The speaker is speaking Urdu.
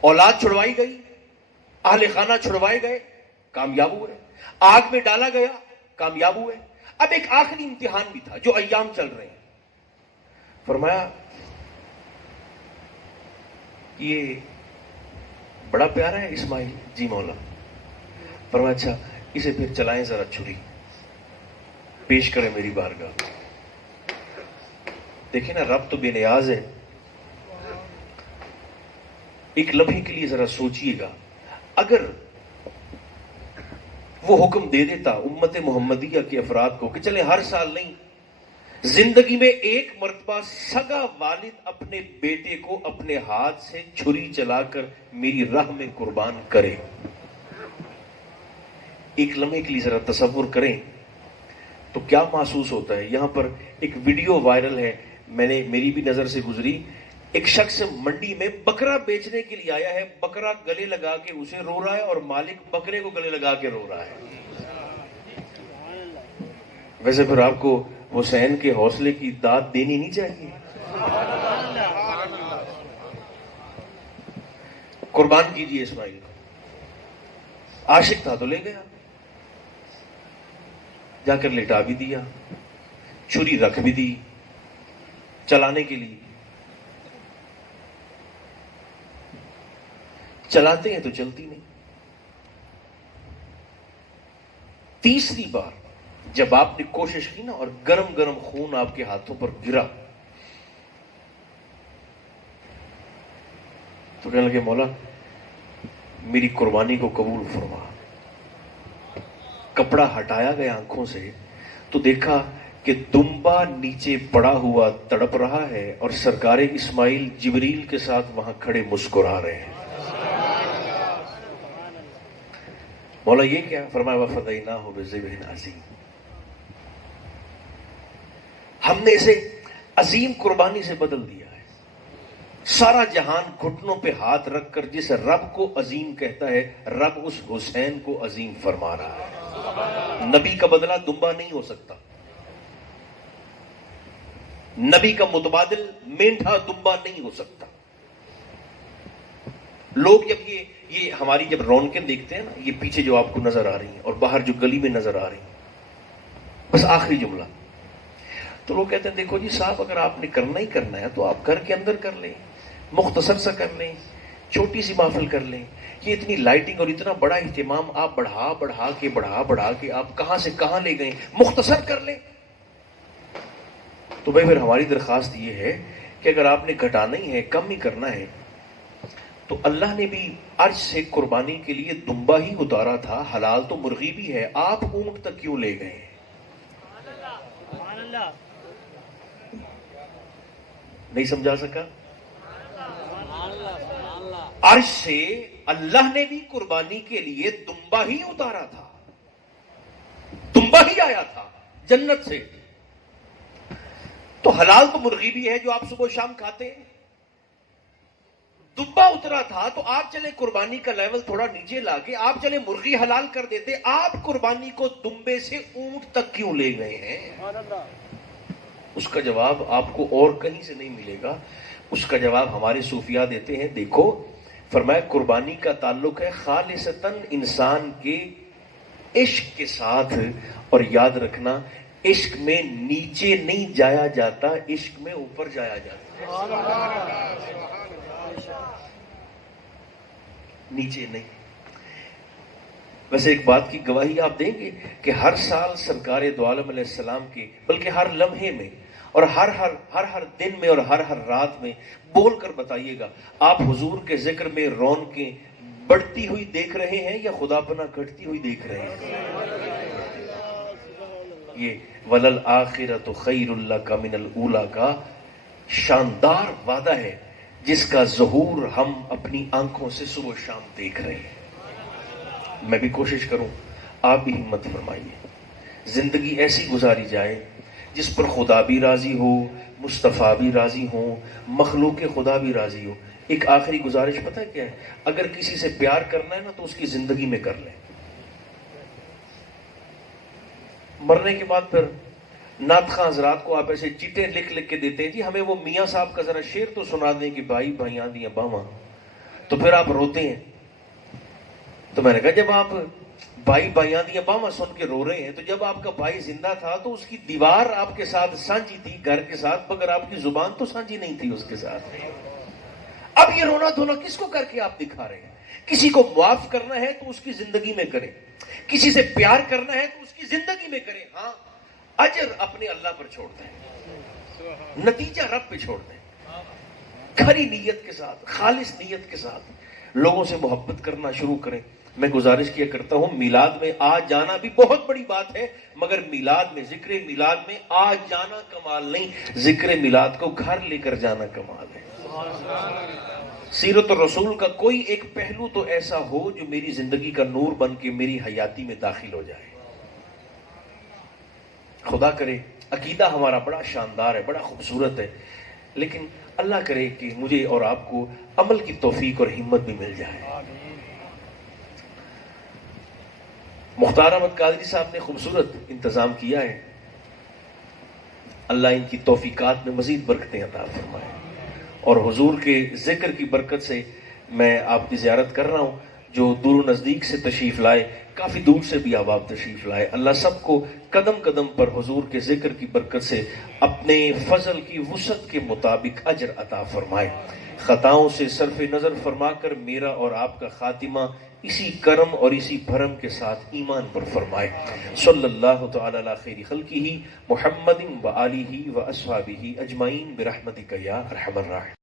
اولاد چھڑوائی گئی، اہل خانہ چھڑوائے گئے، کامیاب ہوئے، آگ میں ڈالا گیا، کامیاب ہوئے۔ اب ایک آخری امتحان بھی تھا جو ایام چل رہے ہیں۔ فرمایا یہ بڑا پیارا ہے اسماعیل، جی مولا۔ فرمایا اچھا اسے پھر چلائیں ذرا چھری، پیش کریں میری بارگاہ۔ دیکھیں نا، رب تو بے نیاز ہے۔ ایک لمحے کے لیے ذرا سوچئے گا، اگر وہ حکم دے دیتا امت محمدیہ کے افراد کو کہ چلے ہر سال نہیں، زندگی میں ایک مرتبہ سگا والد اپنے بیٹے کو اپنے ہاتھ سے چھری چلا کر میری راہ میں قربان کرے، ایک لمحے کے لیے ذرا تصور کریں تو کیا محسوس ہوتا ہے۔ یہاں پر ایک ویڈیو وائرل ہے، میری بھی نظر سے گزری۔ ایک شخص منڈی میں بکرا بیچنے کے لیے آیا ہے، بکرا گلے لگا کے اسے رو رہا ہے اور مالک بکرے کو گلے لگا کے رو رہا ہے۔ ویسے پھر آپ کو حسین کے حوصلے کی داد دینی نہیں چاہیے۔ قربان کیجئے اسماعیل کو۔ عاشق تھا تو لے گیا، جا کر لٹا بھی دیا، چھری رکھ بھی دی چلانے کے لیے۔ چلاتے ہیں تو چلتی نہیں۔ تیسری بار جب آپ نے کوشش کی نا اور گرم گرم خون آپ کے ہاتھوں پر گرا تو کہنے لگے مولا میری قربانی کو قبول فرما۔ کپڑا ہٹایا گیا آنکھوں سے تو دیکھا کہ دمبا نیچے پڑا ہوا تڑپ رہا ہے اور سرکار اسماعیل جبریل کے ساتھ وہاں کھڑے مسکرا رہے ہیں۔ مولا یہ کیا؟ فرمایا وَفَدَيْنَاهُ بِذِبْحٍ عَظِيمٍ، ہم نے اسے عظیم قربانی سے بدل دیا ہے۔ سارا جہان گھٹنوں پہ ہاتھ رکھ کر جس رب کو عظیم کہتا ہے، رب اس حسین کو عظیم فرما رہا ہے۔ نبی کا بدلہ دمبا نہیں ہو سکتا، نبی کا متبادل مینڈھا دمبا نہیں ہو سکتا۔ لوگ جب یہ ہماری جب رونقیں دیکھتے ہیں نا، یہ پیچھے جو آپ کو نظر آ رہی ہیں اور باہر جو گلی میں نظر آ رہی ہیں، بس آخری جملہ، تو لوگ کہتے ہیں دیکھو جی صاحب اگر آپ نے کرنا ہی کرنا ہے تو آپ گھر کے اندر کر لیں، مختصر سا کر لیں، چھوٹی سی محفل کر لیں۔ یہ اتنی لائٹنگ اور اتنا بڑا اہتمام آپ بڑھا کے آپ کہاں سے کہاں لے گئے، مختصر کر لیں۔ تو بھائی پھر ہماری درخواست یہ ہے کہ اگر آپ نے گھٹانا ہی ہے، کم ہی کرنا ہے، تو اللہ نے بھی عرش سے قربانی کے لیے دمبا ہی اتارا تھا، حلال تو مرغی بھی ہے، آپ اونٹ تک کیوں لے گئے؟ نہیں سمجھا سکا؟ عرش سے اللہ نے بھی قربانی کے لیے دمبا ہی اتارا تھا، دمبا ہی آیا تھا جنت سے، تو حلال تو مرغی بھی ہے جو آپ صبح و شام کھاتے ہیں، دمبا اترا تھا تو آپ چلے قربانی کا لیول تھوڑا نیچے لا کے آپ چلے مرغی حلال کر دیتے، آپ قربانی کو دمبے سے اونٹ تک کیوں لے گئے ہیں؟ اس کا جواب آپ کو اور کہیں سے نہیں ملے گا، اس کا جواب ہمارے صوفیاء دیتے ہیں۔ دیکھو فرمایا قربانی کا تعلق ہے خالصتاً انسان کے عشق کے ساتھ، اور یاد رکھنا عشق میں نیچے نہیں جایا جاتا، عشق میں اوپر جایا جاتا، نیچے نہیں۔ ویسے ایک بات کی گواہی آپ دیں گے کہ ہر سال سرکار دو عالم علیہ السلام کے، بلکہ ہر لمحے میں اور ہر دن میں اور ہر رات میں بول کر بتائیے گا، آپ حضور کے ذکر میں رونقیں بڑھتی ہوئی دیکھ رہے ہیں یا خدا پناہ گھٹتی ہوئی دیکھ رہے ہیں؟ یہ وَلَلْآخِرَةُ خَيْرٌ لَكَ مِنَ الْأُولَىٰ کا شاندار وعدہ ہے جس کا ظہور ہم اپنی آنکھوں سے صبح و شام دیکھ رہے ہیں۔ میں بھی کوشش کروں، آپ بھی ہمت فرمائیے، زندگی ایسی گزاری جائے جس پر خدا بھی راضی ہو، مصطفیٰ بھی راضی ہوں، مخلوق خدا بھی راضی ہو۔ ایک آخری گزارش پتہ کیا ہے؟ اگر کسی سے پیار کرنا ہے نا تو اس کی زندگی میں کر لیں، مرنے کے بعد پھر نعت خواں حضرات کو آپ ایسے چٹیں لکھ کے دیتے ہیں، جی ہمیں وہ میاں صاحب کا ذرا شعر تو سنا دیں کہ بھائی بھائیاں دیاں باواں، تو پھر آپ روتے ہیں. تو میں نے کہا جب آپ بھائی بھائیاں دیا باواں سن کے رو رہے ہیں تو جب آپ کا بھائی زندہ تھا تو اس کی دیوار آپ کے ساتھ سانجی تھی گھر کے ساتھ، مگر آپ کی زبان تو سانجی نہیں تھی اس کے ساتھ. اب یہ رونا دھونا کس کو کر کے آپ دکھا رہے ہیں؟ کسی کو معاف کرنا ہے تو اس کی زندگی میں کریں، کسی سے پیار کرنا ہے تو اس کی زندگی میں کریں. ہاں اجر اپنے اللہ پر چھوڑ دیں، نتیجہ رب پہ چھوڑ دیں. کھری نیت کے ساتھ، خالص نیت کے ساتھ لوگوں سے محبت کرنا شروع کریں. میں گزارش کیا کرتا ہوں میلاد میں آ جانا بھی بہت بڑی بات ہے، مگر میلاد میں، ذکر میلاد میں آ جانا کمال نہیں، ذکر میلاد کو گھر لے کر جانا کمال ہے. سیرت الرسول کا کوئی ایک پہلو تو ایسا ہو جو میری زندگی کا نور بن کے میری حیاتی میں داخل ہو جائے. خدا کرے عقیدہ ہمارا بڑا شاندار ہے، بڑا خوبصورت ہے، لیکن اللہ کرے کہ مجھے اور آپ کو عمل کی توفیق اور ہمت بھی مل جائے. مختار احمد قادری صاحب نے خوبصورت انتظام کیا ہے، اللہ ان کی توفیقات میں مزید برکتیں عطا فرمائے. اور حضور کے ذکر کی برکت سے میں آپ کی زیارت کر رہا ہوں. جو دور و نزدیک سے تشریف لائے، کافی دور سے بھی احباب تشریف لائے، اللہ سب کو قدم قدم پر حضور کے ذکر کی برکت سے اپنے فضل کی وسعت کے مطابق اجر عطا فرمائے. خطاؤں سے صرف نظر فرما کر میرا اور آپ کا خاتمہ اسی کرم اور اسی بھرم کے ساتھ ایمان پر فرمائے. صلی اللہ تعالی علی خیر خلقہ محمد و آلہ و اصحابہ اجمعین برحمتک یا ارحم الراحمین.